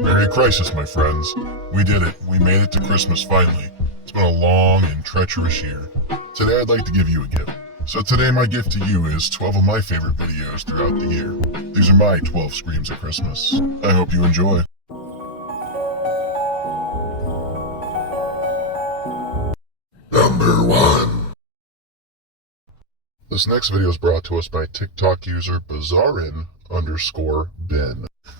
Merry Crisis, my friends. We did it. We made it to Christmas finally. It's been a long and treacherous year. Today I'd like to give you a gift. So today my gift to you is 12 of my favorite videos throughout the year. These are my 12 screams at Christmas. I hope you enjoy. Number 1. This next video is brought to us by TikTok user Bizarrin_Ben.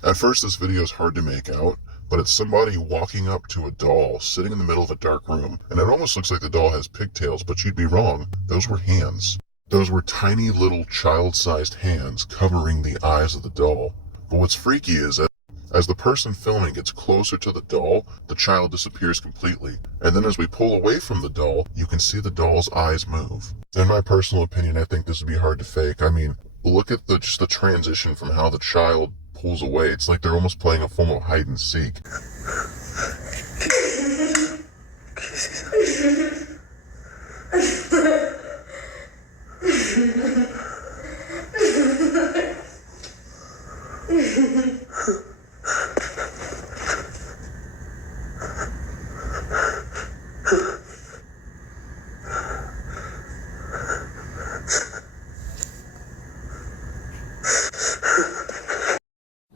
At first this video is hard to make out, but it's somebody walking up to a doll sitting in the middle of a dark room, and it almost looks like the doll has pigtails, but you'd be wrong. Those were hands. Those were tiny little child-sized hands covering the eyes of the doll. But what's freaky is that as the person filming gets closer to the doll, the child disappears completely. And then as we pull away from the doll, you can see the doll's eyes move. In my personal opinion, I think this would be hard to fake. I mean, look at just the transition from how the child pulls away. It's like they're almost playing a form of hide and seek.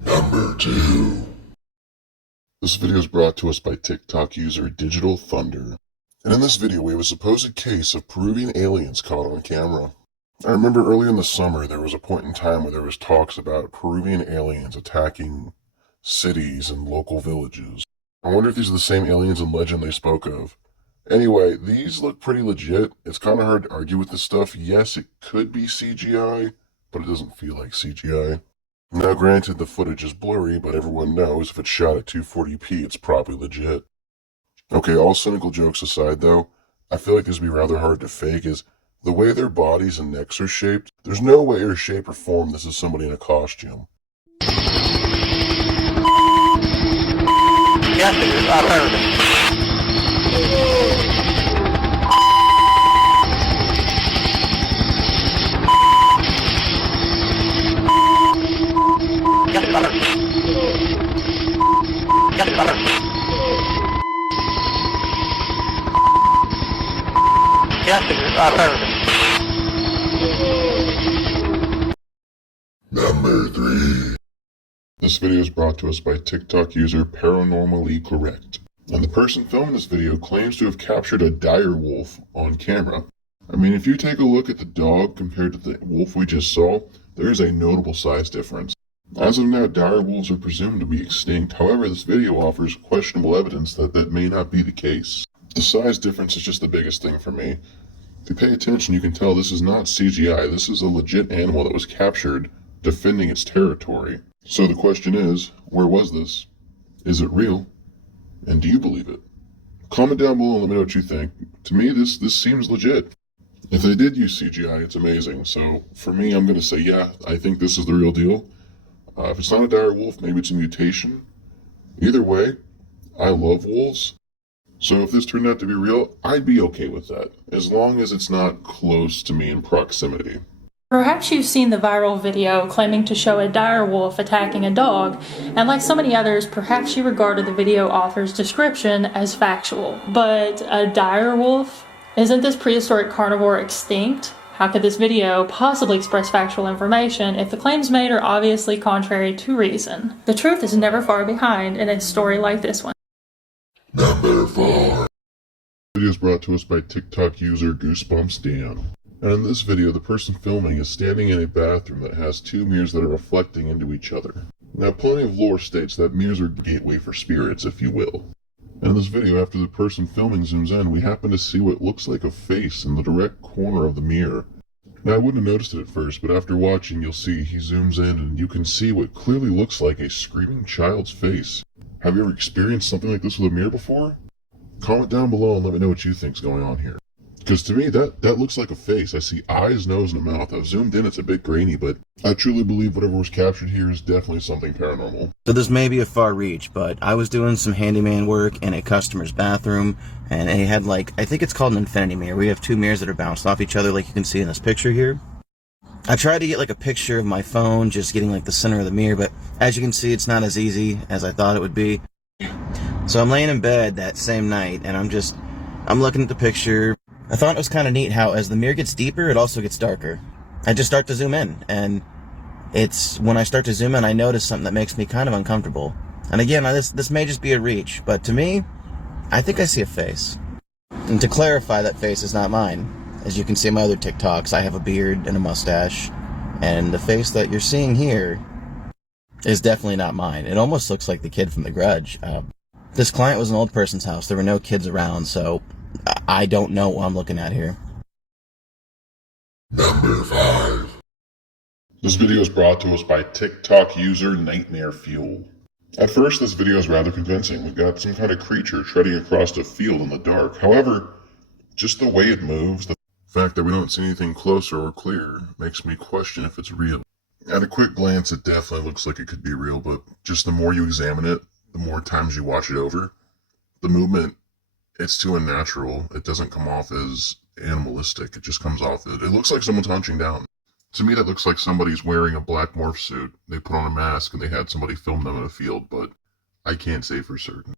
Number 2. This video is brought to us by TikTok user Digital Thunder. And in this video we have a supposed case of Peruvian aliens caught on camera. I remember early in the summer there was a point in time where there was talks about Peruvian aliens attacking cities and local villages. I wonder if these are the same aliens in legend they spoke of. Anyway, these look pretty legit. It's kind of hard to argue with this stuff. Yes, it could be CGI, but it doesn't feel like CGI. Now granted, the footage is blurry, but everyone knows if it's shot at 240p, it's probably legit. Okay, all cynical jokes aside though, I feel like this would be rather hard to fake is the way their bodies and necks are shaped. There's no way or shape or form this is somebody in a costume. Yes, it is. I've heard it. Yes, I've heard it. Yes, I've heard it. Yes, it is. I've heard it. Number 3. This video is brought to us by TikTok user Paranormally Correct. And the person filming this video claims to have captured a dire wolf on camera. I mean, if you take a look at the dog compared to the wolf we just saw, there is a notable size difference. As of now, dire wolves are presumed to be extinct. However, this video offers questionable evidence that that may not be the case. The size difference is just the biggest thing for me. If you pay attention, you can tell this is not CGI. This is a legit animal that was captured defending its territory. So the question is, where was this? Is it real? And do you believe it? Comment down below and let me know what you think. To me, this seems legit. If they did use CGI, it's amazing. So for me, I'm going to say, yeah, I think this is the real deal. If it's not a dire wolf, maybe it's a mutation. Either way, I love wolves. So if this turned out to be real, I'd be okay with that, as long as it's not close to me in proximity. Perhaps you've seen the viral video claiming to show a dire wolf attacking a dog, and like so many others, perhaps you regarded the video author's description as factual. But a dire wolf? Isn't this prehistoric carnivore extinct? How could this video possibly express factual information if the claims made are obviously contrary to reason? The truth is never far behind in a story like this one. Number 4. This video is brought to us by TikTok user Goosebumps Dan. And in this video, the person filming is standing in a bathroom that has 2 mirrors that are reflecting into each other. Now, plenty of lore states that mirrors are the gateway for spirits, if you will. And in this video, after the person filming zooms in, we happen to see what looks like a face in the direct corner of the mirror. Now, I wouldn't have noticed it at first, but after watching, you'll see he zooms in and you can see what clearly looks like a screaming child's face. Have you ever experienced something like this with a mirror before? Comment down below and let me know what you think's going on here. Because to me, that looks like a face. I see eyes, nose, and a mouth. I've zoomed in, it's a bit grainy, but I truly believe whatever was captured here is definitely something paranormal. So this may be a far reach, but I was doing some handyman work in a customer's bathroom, and they had I think it's called an infinity mirror. We have 2 mirrors that are bounced off each other like you can see in this picture here. I tried to get like a picture of my phone, just getting like the center of the mirror, but as you can see, it's not as easy as I thought it would be. So I'm laying in bed that same night, and I'm looking at the picture. I thought it was kind of neat how as the mirror gets deeper, it also gets darker. I just start to zoom in, and it's when I start to zoom in, I notice something that makes me kind of uncomfortable. And again, this may just be a reach, but to me, I think I see a face. And to clarify, that face is not mine. As you can see in my other TikToks, I have a beard and a mustache, and the face that you're seeing here is definitely not mine. It almost looks like the kid from The Grudge. This client was an old person's house. There were no kids around, so I don't know what I'm looking at here. Number 5. This video is brought to us by TikTok user Nightmare Fuel. At first, this video is rather convincing. We've got some kind of creature treading across a field in the dark. However, just the way it moves, the fact that we don't see anything closer or clear, makes me question if it's real. At a quick glance, it definitely looks like it could be real, but just the more you examine it, the more times you watch it over, the movement, it's too unnatural. It doesn't come off as animalistic. It just comes off, it looks like someone's hunching down. To me, that looks like somebody's wearing a black morph suit. They put on a mask and they had somebody film them in a field, but I can't say for certain.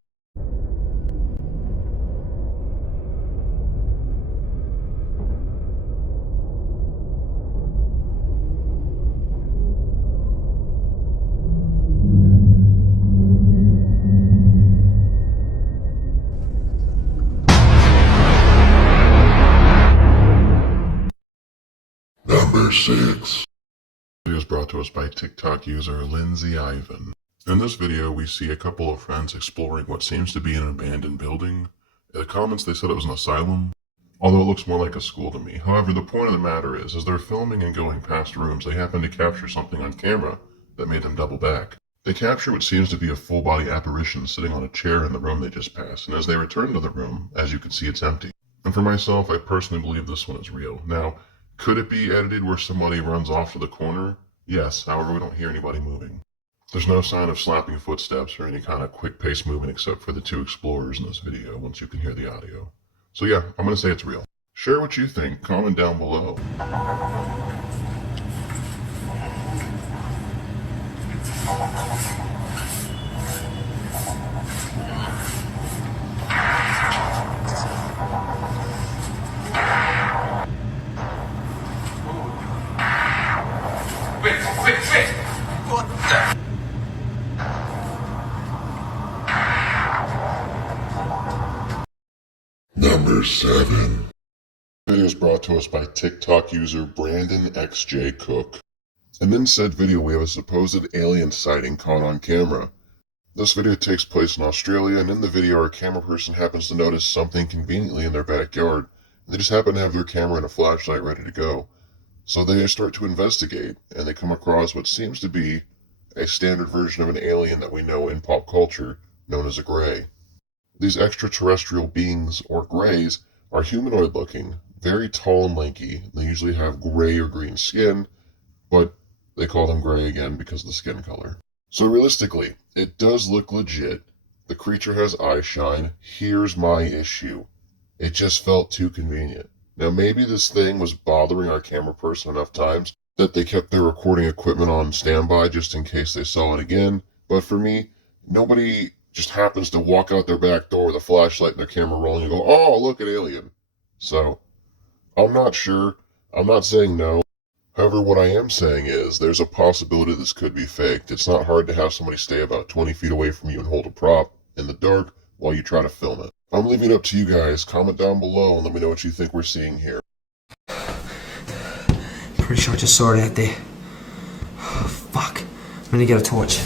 Number 6. This video is brought to us by TikTok user Lindsay Ivan. In this video, we see a couple of friends exploring what seems to be an abandoned building. In the comments, they said it was an asylum, although it looks more like a school to me. However, the point of the matter is, as they're filming and going past rooms, they happen to capture something on camera that made them double back. They capture what seems to be a full-body apparition sitting on a chair in the room they just passed, and as they return to the room, as you can see, it's empty. And for myself, I personally believe this one is real. Now, could it be edited where somebody runs off to the corner? Yes, however, we don't hear anybody moving. There's no sign of slapping footsteps or any kind of quick-paced movement except for the two explorers in this video, once you can hear the audio. So yeah, I'm going to say it's real. Share what you think, comment down below. Number 7. Video is brought to us by TikTok user Brandon XJ Cook. And in said video, we have a supposed alien sighting caught on camera. This video takes place in Australia, and in the video, our camera person happens to notice something conveniently in their backyard. They just happen to have their camera and a flashlight ready to go. So they start to investigate, and they come across what seems to be a standard version of an alien that we know in pop culture, known as a gray. These extraterrestrial beings, or grays, are humanoid looking, very tall and lanky. They usually have gray or green skin, but they call them gray again because of the skin color. So realistically, it does look legit. The creature has eye shine. Here's my issue. It just felt too convenient. Now maybe this thing was bothering our camera person enough times that they kept their recording equipment on standby just in case they saw it again. But for me, nobody just happens to walk out their back door with a flashlight and their camera rolling and go, oh, look at alien. So, I'm not sure. I'm not saying no. However, what I am saying is there's a possibility this could be faked. It's not hard to have somebody stay about 20 feet away from you and hold a prop in the dark while you try to film it. I'm leaving it up to you guys. Comment down below and let me know what you think we're seeing here. Pretty sure I just saw it out there. Oh, fuck. I'm gonna get a torch.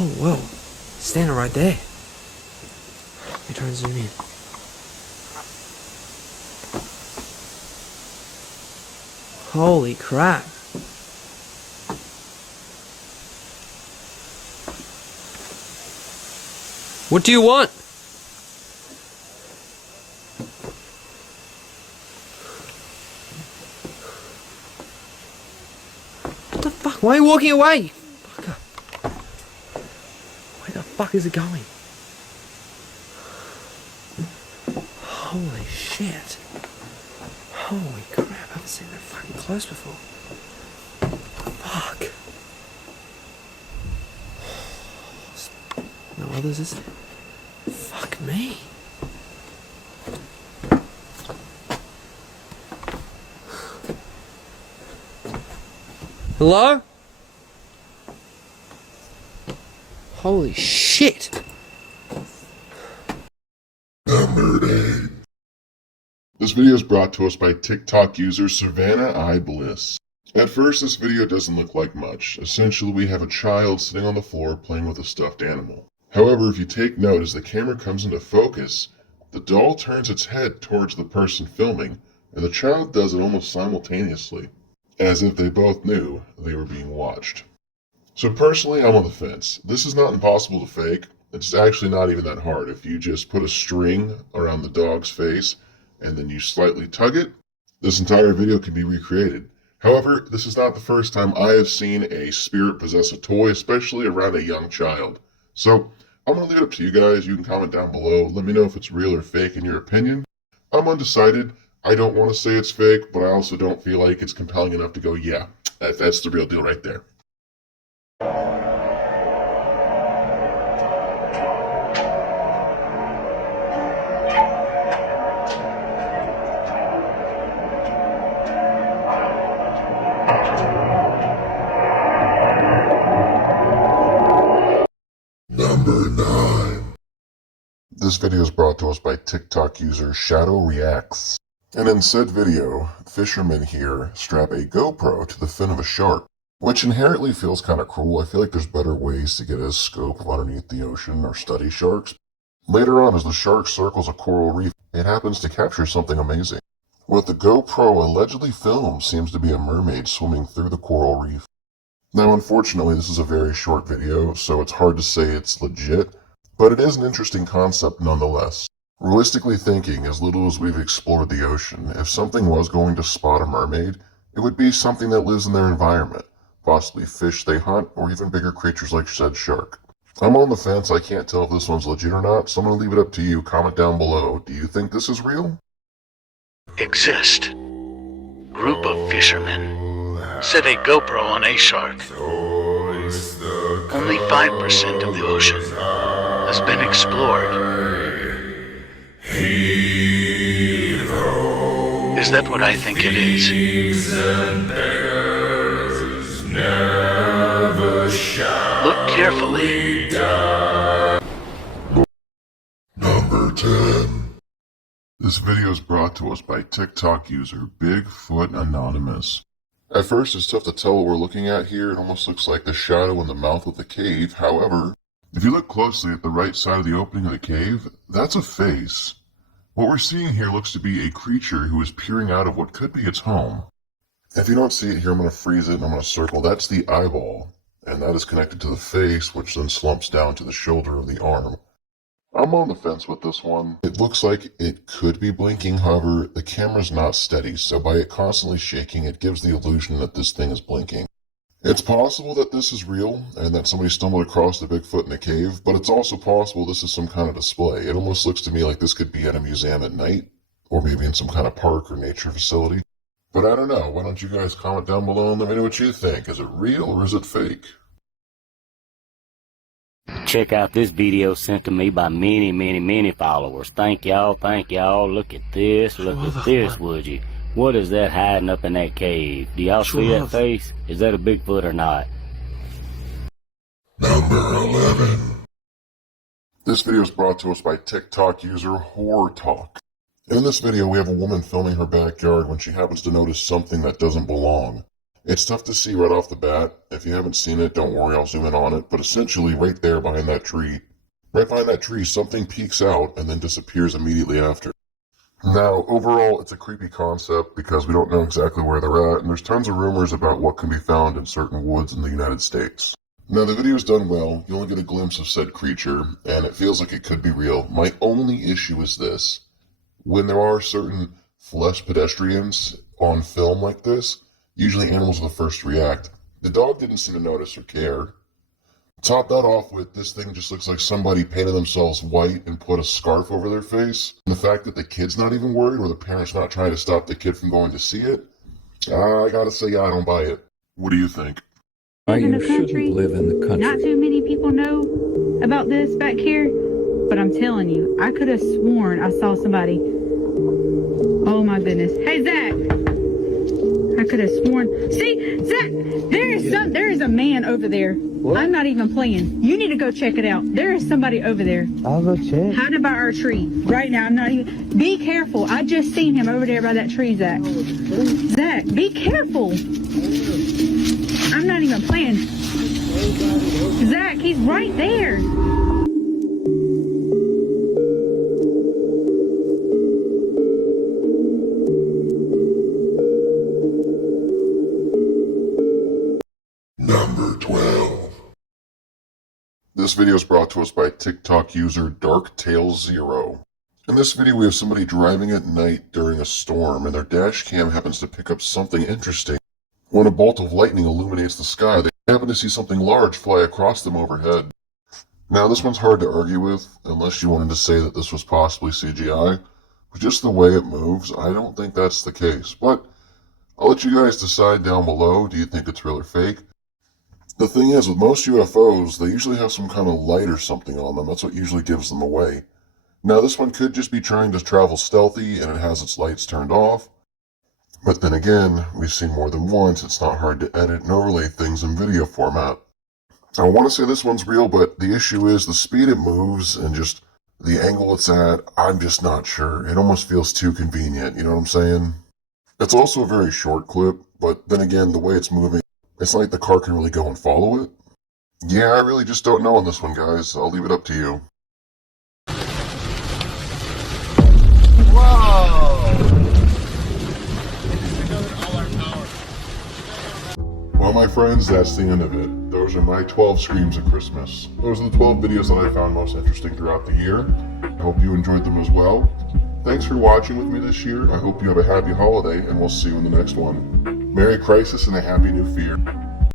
Oh, whoa. Standing right there. Let me try and zoom in. Holy crap. What do you want? What the fuck? Why are you walking away? Fucker. Where the fuck is it going? Holy shit. Holy crap, I haven't seen that fucking close before. Fuck. No others, is there? Fuck me. Hello? Holy shit. Number 8. This video is brought to us by TikTok user Savannah I Bliss. At first, this video doesn't look like much. Essentially, we have a child sitting on the floor playing with a stuffed animal. However, if you take note, as the camera comes into focus, the doll turns its head towards the person filming, and the child does it almost simultaneously, as if they both knew they were being watched. So personally, I'm on the fence. This is not impossible to fake. It's actually not even that hard. If you just put a string around the dog's face, and then you slightly tug it, this entire video can be recreated. However, this is not the first time I have seen a spirit possess a toy, especially around a young child. So, I'm going to leave it up to you guys. You can comment down below. Let me know if it's real or fake in your opinion. I'm undecided. I don't want to say it's fake, but I also don't feel like it's compelling enough to go, yeah, that's the real deal right there. Number 9. This video is brought to us by TikTok user Shadow Reacts. And in said video, fishermen here strap a GoPro to the fin of a shark, which inherently feels kind of cruel. I feel like there's better ways to get a scope of underneath the ocean or study sharks. Later on, as the shark circles a coral reef, it happens to capture something amazing. What the GoPro allegedly films seems to be a mermaid swimming through the coral reef. Now, unfortunately, this is a very short video, so it's hard to say it's legit, but it is an interesting concept nonetheless. Realistically thinking, as little as we've explored the ocean, if something was going to spot a mermaid, it would be something that lives in their environment, possibly fish they hunt, or even bigger creatures like said shark. I'm on the fence. I can't tell if this one's legit or not, so I'm going to leave it up to you. Comment down below. Do you think this is real? Exist. Group of fishermen set a GoPro on a shark. Only 5% of the ocean has been explored. Is that what I think it is? Look carefully. Number 10. This video is brought to us by TikTok user Bigfoot Anonymous. At first, it's tough to tell what we're looking at here. It almost looks like the shadow in the mouth of the cave. However, if you look closely at the right side of the opening of the cave, that's a face. What we're seeing here looks to be a creature who is peering out of what could be its home. If you don't see it here, I'm going to freeze it and I'm going to circle. That's the eyeball, and that is connected to the face, which then slumps down to the shoulder of the arm. I'm on the fence with this one. It looks like it could be blinking, however, the camera's not steady, so by it constantly shaking, it gives the illusion that this thing is blinking. It's possible that this is real, and that somebody stumbled across the Bigfoot in the cave, but it's also possible this is some kind of display. It almost looks to me like this could be at a museum at night, or maybe in some kind of park or nature facility. But I don't know. Why don't you guys comment down below and let me know what you think. Is it real or is it fake? Check out this video sent to me by many followers. Thank y'all, thank y'all. Look at this, look at this, would you? What is that hiding up in that cave? Do y'all see that face? Is that a Bigfoot or not? Number 11. This video is brought to us by TikTok user Horror Talk. In this video, we have a woman filming her backyard when she happens to notice something that doesn't belong. It's tough to see right off the bat. If you haven't seen it, don't worry, I'll zoom in on it. But essentially, right there behind that tree, something peeks out and then disappears immediately after. Now, overall, it's a creepy concept because we don't know exactly where they're at, and there's tons of rumors about what can be found in certain woods in the United States. Now, the video's done well. You only get a glimpse of said creature, and it feels like it could be real. My only issue is this. When there are certain flesh pedestrians on film like this, usually animals are the first to react. The dog didn't seem to notice or care. Top that off with this thing just looks like somebody painted themselves white and put a scarf over their face. And the fact that the kid's not even worried or the parent's not trying to stop the kid from going to see it, I gotta say, I don't buy it. What do you think? Live in the country. Live in the country. Not too many people know about this back here, but I'm telling you, I could have sworn I saw somebody. Oh my goodness. Hey, Zach. I could have sworn. See, Zach, there is a man over there. What? I'm not even playing. You need to go check it out. There is somebody over there. I'll go check. Hiding by our tree. Right now, I'm not even. Be careful. I just seen him over there by that tree, Zach. Zach, be careful. I'm not even playing. Zach, he's right there. Number 12. This video is brought to us by TikTok user DarkTail0. In this video, we have somebody driving at night during a storm, and their dash cam happens to pick up something interesting. When a bolt of lightning illuminates the sky, they happen to see something large fly across them overhead. Now, this one's hard to argue with, unless you wanted to say that this was possibly CGI, but just the way it moves, I don't think that's the case. But I'll let you guys decide down below. Do you think it's real or fake? The thing is, with most UFOs, they usually have some kind of light or something on them. That's what usually gives them away. Now, this one could just be trying to travel stealthy, and it has its lights turned off. But then again, we've seen more than once, it's not hard to edit and overlay things in video format. I want to say this one's real, but the issue is the speed it moves and just the angle it's at, I'm just not sure. It almost feels too convenient, you know what I'm saying? It's also a very short clip, but then again, the way it's moving, it's like the car can really go and follow it. Yeah, I really just don't know on this one, guys. I'll leave it up to you. Well, my friends, that's the end of it. Those are my 12 screams of Christmas. Those are the 12 videos that I found most interesting throughout the year. I hope you enjoyed them as well. Thanks for watching with me this year. I hope you have a happy holiday, and we'll see you in the next one. Merry Crisis and a Happy New Year.